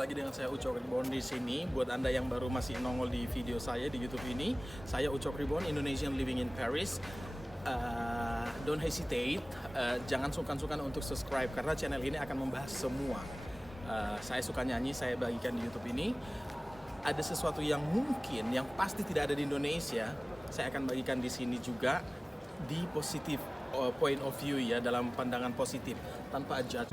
lagi dengan saya Ucok Reborn di sini. Buat Anda yang baru masih nongol di video saya di YouTube ini, saya Ucok Reborn, Indonesian living in Paris. Don't hesitate, jangan sungkan-sungkan untuk subscribe karena channel ini akan membahas semua. Saya suka nyanyi, saya bagikan di YouTube ini. Ada sesuatu yang mungkin, yang pasti tidak ada di Indonesia, saya akan bagikan di sini juga di positif point of view ya, dalam pandangan positif tanpa judge.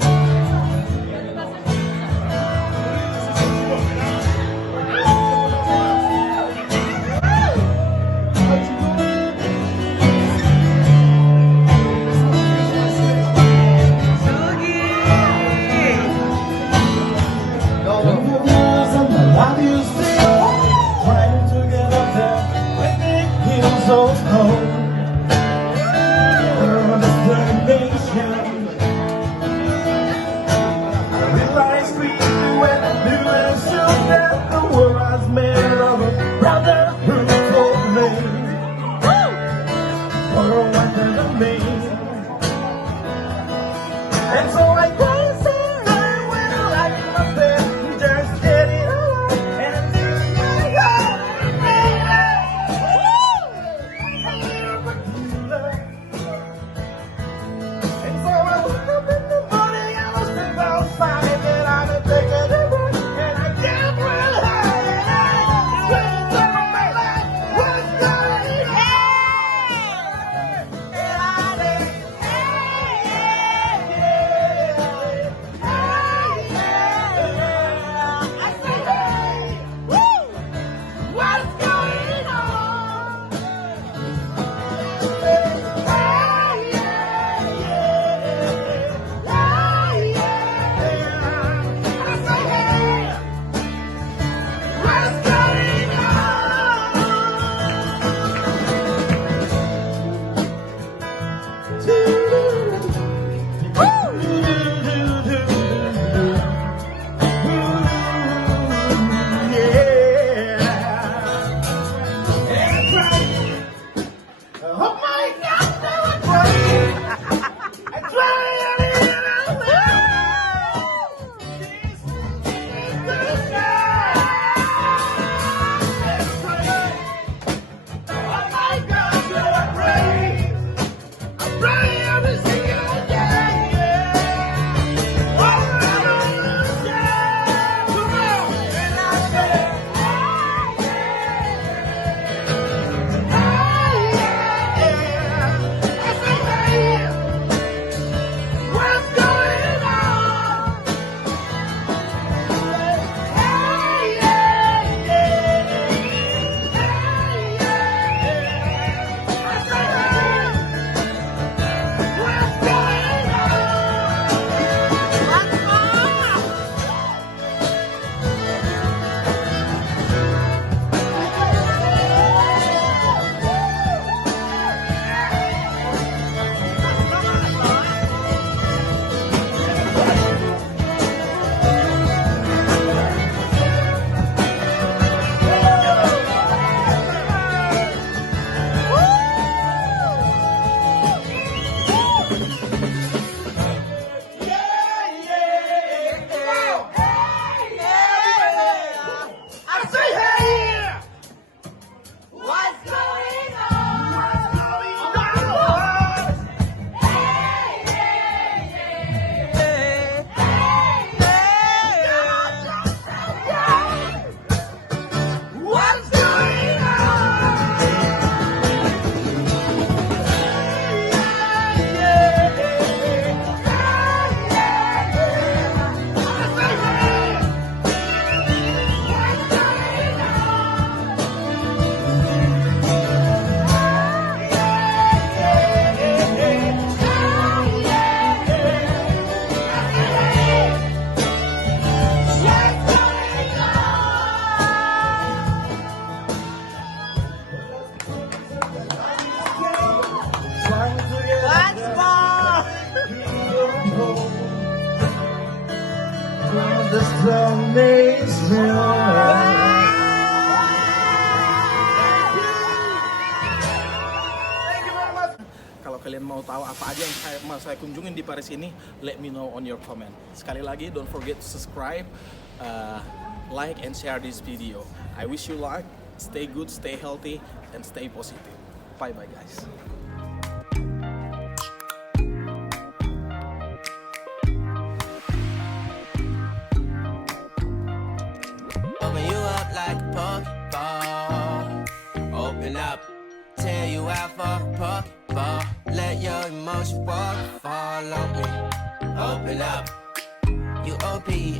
kalian mau tahu apa aja yang saya kunjungin di Paris ini, let me know on your comment. Sekali lagi, don't forget to subscribe, like and share this video. I wish you luck, stay good, stay healthy, and stay positive. Bye bye guys. Open you up like a Pokeball. Open up, tear you out for a Pokeball. Let your emotion walk, fall on me. Open up, you open